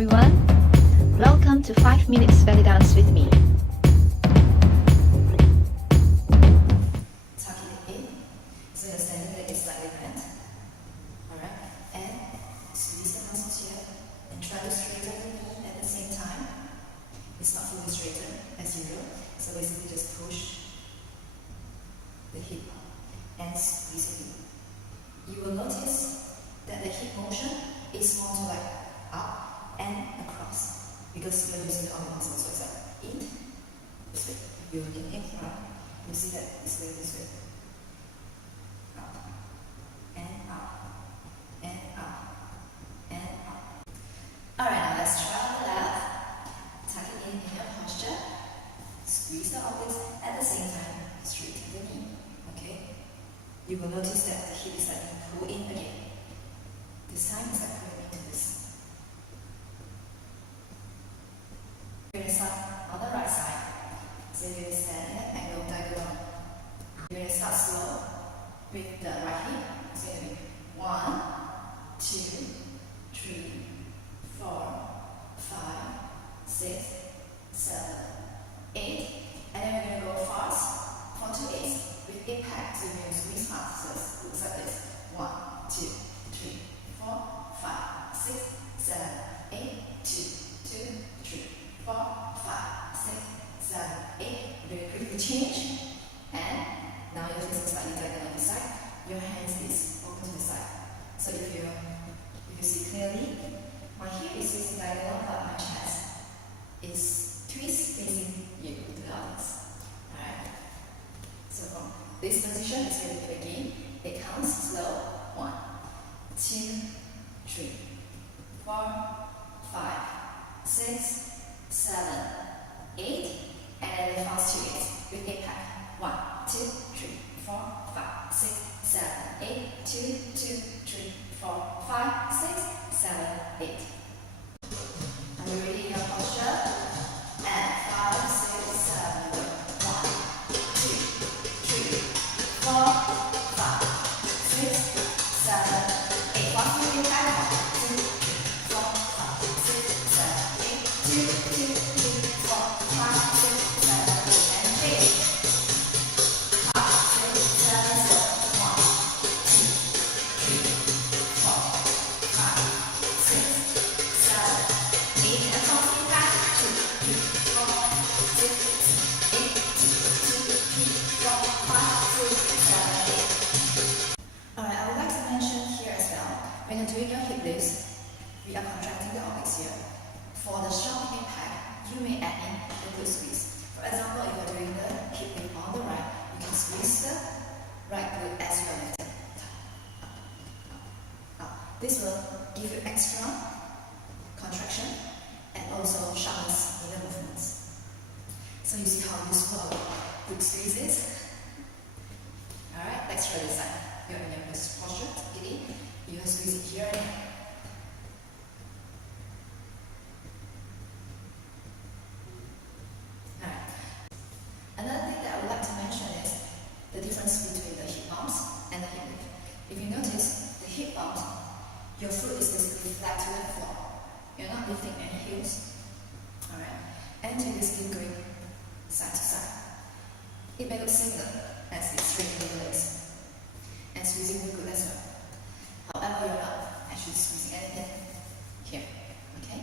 everyone. Welcome to 5 Minutes Belly Dance with me. Tuck it in, so your standing leg is slightly bent. Alright, and squeeze the muscles here and try to straighten the knee at the same time. It's not fully straightened as usual, so basically just push the hip and squeeze the knee. You will notice that the hip motion is more to like up and across because you're using the other muscle. So it's like in, this way. You're looking in, right? You see that this way. Up and up and up and up. Alright, now let's try on the left. Tuck it in your posture. Squeeze the obliques at the same time. Straighten the knee. Okay? You will notice that the hip is like pull in again. This time it's like pulling into this. We're going to start on the right side. So you're going to stand at an angle diagonal. You're going to start slow with the right hip. So you're going to be 1, 2, 3, 4, 5, 6, 7, 8. And then we're going to go fast for 2 8s with impact. So you're going to squeeze fast. So it looks like this. 1, 2, 3, 4, 5, 6, 7, 8, 2, 2, 3, 4, 5, 6, 7, 8. Very quickly change. And now you're facing slightly diagonal this side. Your hands is open to the side. So if you see clearly, my hip is facing diagonal, but my chest is twist facing you to the audience. Alright. So from this position, it's going to be again. It counts slow. 1, 2, 3, 4, 5, 6, 7, 8, and then fast 2 8s with impact. 1, 2, 3, 4, 5, 6, 7, 8, 2, 2, 3, 4, 5, 6, 7, 8. Are you ready in your posture? And 5, 6, 7, 1, 2, 3, 4, 5, 6, 7, 8. Fast with impact. 1, 2, 3, 4, 5, 6, 7, 8, 2, 2, 3, 4, 5, 6, 7, 8, and change. 5, 6, 7, 1, 2, 3, 4, 5, 6, 7, 8, and fast impact. 2, 3, 4, 6, 8, 2, 3, 4, 5, 6, 7, 8. Alright, I would like to mention here as well, when you're doing your hip lifts, we are contracting the obliques here. For the sharp impact, you may add in the glute squeeze. For example, if you're doing the hip lift on the right, you can squeeze the right glute as you're lifting. This will give you extra contraction and also sharpness in the movements. So you see how useful glute squeeze is? Alright, let's try this side. You're in your posture, get in. You are squeezing here and here. Alright. Another thing that I would like to mention is the difference between the hip bumps and the hip lift. If you notice, the hip bumps, your foot is basically flat to the floor. You're not lifting any heels. Alright. And you're basically going side to side. It may look similar as it's straightening the legs and squeezing the glute as well. However, you're not actually squeezing anything here. Okay?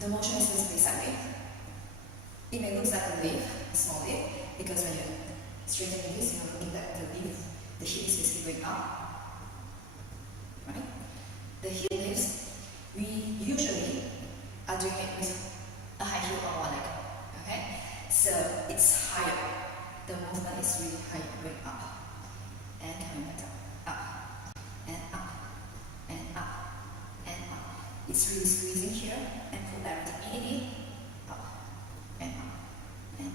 The motion is basically sideways. It may look like a wave, a small wave, because when you're straightening this, you're looking at the wave. The hip is basically going up. Right? The hip lifts, we usually are doing it with a high heel on one leg. Okay? So it's higher. The movement is really high, going up and coming back down. Up and up and up and up. It's really squeezing here and pull everything in. Up and up and up.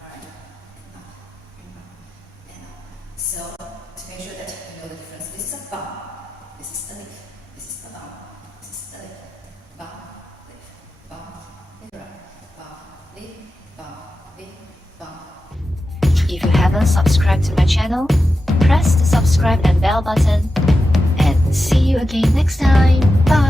Alright? Up and up and up. So to make sure that you know the difference, this is a bump. This is a lift. This is a bump. This is a lift. Bump, lift, bump, lift, bump, lift, bump, lift, bump. If you haven't subscribed to my channel, press the subscribe and bell button. And see you again next time. Bye!